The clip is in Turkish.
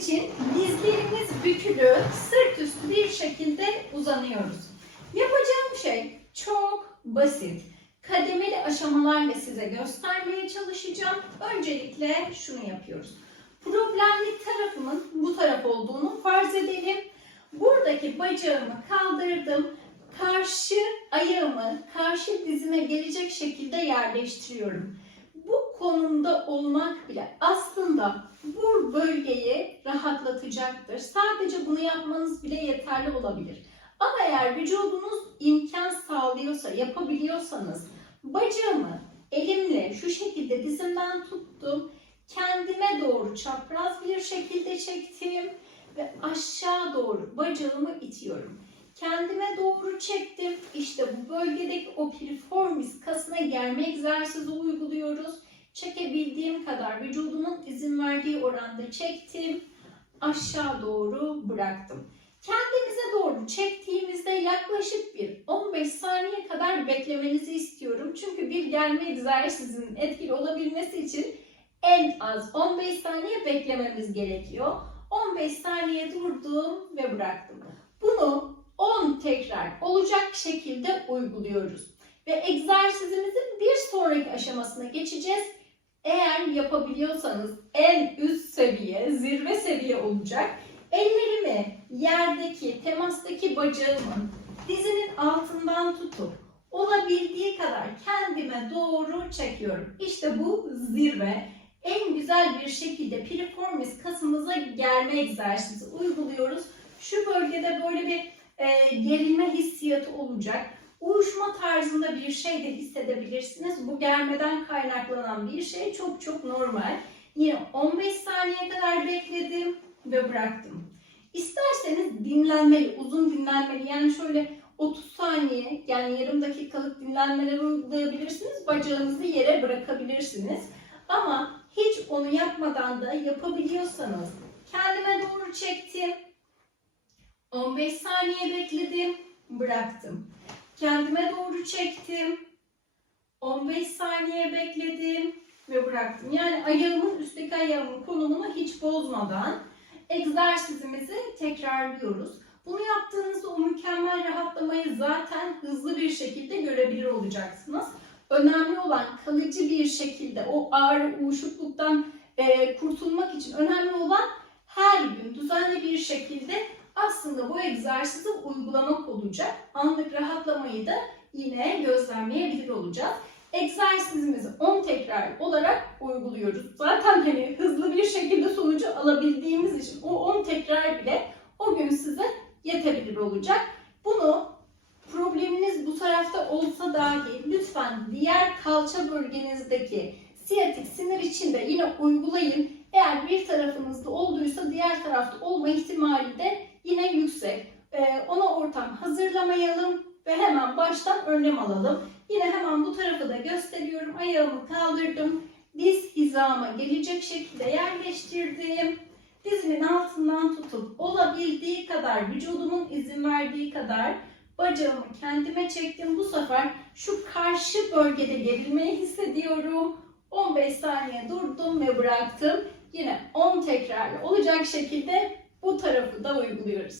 için dizlerimiz bükülü, sırt üstü bir şekilde uzanıyoruz. Yapacağım şey çok basit. Kademeli aşamalarla size göstermeye çalışacağım. Öncelikle şunu yapıyoruz. Problemli tarafımın bu taraf olduğunu farz edelim. Buradaki bacağımı kaldırdım. Karşı ayağımı karşı dizime gelecek şekilde yerleştiriyorum. Bu konumda olmak bile aslında bu bölgeyi rahatlatacaktır. Sadece bunu yapmanız bile yeterli olabilir. Ama eğer vücudunuz imkan sağlıyorsa, yapabiliyorsanız bacağımı elimle şu şekilde dizimden tuttum. Kendime doğru çapraz bir şekilde çektim ve aşağı doğru bacağımı itiyorum. Kendime doğru çektim. İşte bu bölgedeki o piriformis kasına germe egzersizi uyguluyoruz. Çekebildiğim kadar vücudumun izin verdiği oranda çektim. Aşağı doğru bıraktım. Kendinize doğru çektiğimizde yaklaşık bir 15 saniye kadar beklemenizi istiyorum. Çünkü bir germe egzersizinin etkili olabilmesi için en az 15 saniye beklememiz gerekiyor. 15 saniye durdum ve bıraktım. Bunu 10 tekrar olacak şekilde uyguluyoruz. Ve egzersizimizin bir sonraki aşamasına geçeceğiz. Eğer yapabiliyorsanız en üst seviye, zirve seviye olacak. Ellerimi yerdeki, temastaki bacağımın dizinin altından tutup olabildiği kadar kendime doğru çekiyorum. İşte bu zirve. En güzel bir şekilde piriformis kasımıza germe egzersizi uyguluyoruz. Şu bölgede böyle bir e, gerilme hissiyatı olacak. Uyuşma tarzında bir şey de hissedebilirsiniz. Bu germeden kaynaklanan bir şey çok çok normal. Yine 15 saniye kadar bekledim ve bıraktım. İsterseniz dinlenmeli, uzun dinlenmeli yani şöyle 30 saniye yani yarım dakikalık dinlenmeler uygulayabilirsiniz. Bacağınızı yere bırakabilirsiniz. Ama hiç onu yapmadan da yapabiliyorsanız kendime doğru çektim. 15 saniye bekledim, bıraktım. Kendime doğru çektim. 15 saniye bekledim ve bıraktım. Yani ayağımın üstteki ayağımın konumunu hiç bozmadan egzersizimizi tekrarlıyoruz. Bunu yaptığınızda o mükemmel rahatlamayı zaten hızlı bir şekilde görebilir olacaksınız. Önemli olan kalıcı bir şekilde o ağrı, uyuşukluktan e, kurtulmak için önemli olan her gün düzenli bir şekilde aslında bu egzersizi uygulamak olacak. Anlık rahatlamayı da yine gözlemleyebilir olacağız. Egzersizimizi 10 tekrar olarak uyguluyoruz. Zaten hani hızlı bir şekilde sonucu alabildiğimiz için o 10 tekrar bile o gün size yetebilir olacak. Bunu probleminiz bu tarafta olsa dahi lütfen diğer kalça bölgenizdeki siyatik sinir için de yine uygulayın. Eğer bir tarafınızda olduysa diğer tarafta olma ihtimali de yine yüksek. Ee, ona ortam hazırlamayalım ve hemen baştan önlem alalım. Yine hemen bu tarafı da gösteriyorum. Ayağımı kaldırdım. Diz hizama gelecek şekilde yerleştirdim. Dizimin altından tutup olabildiği kadar, vücudumun izin verdiği kadar bacağımı kendime çektim. Bu sefer şu karşı bölgede gerilmeyi hissediyorum. 15 saniye durdum ve bıraktım. Yine 10 tekrarlı olacak şekilde bu tarafı da uyguluyoruz.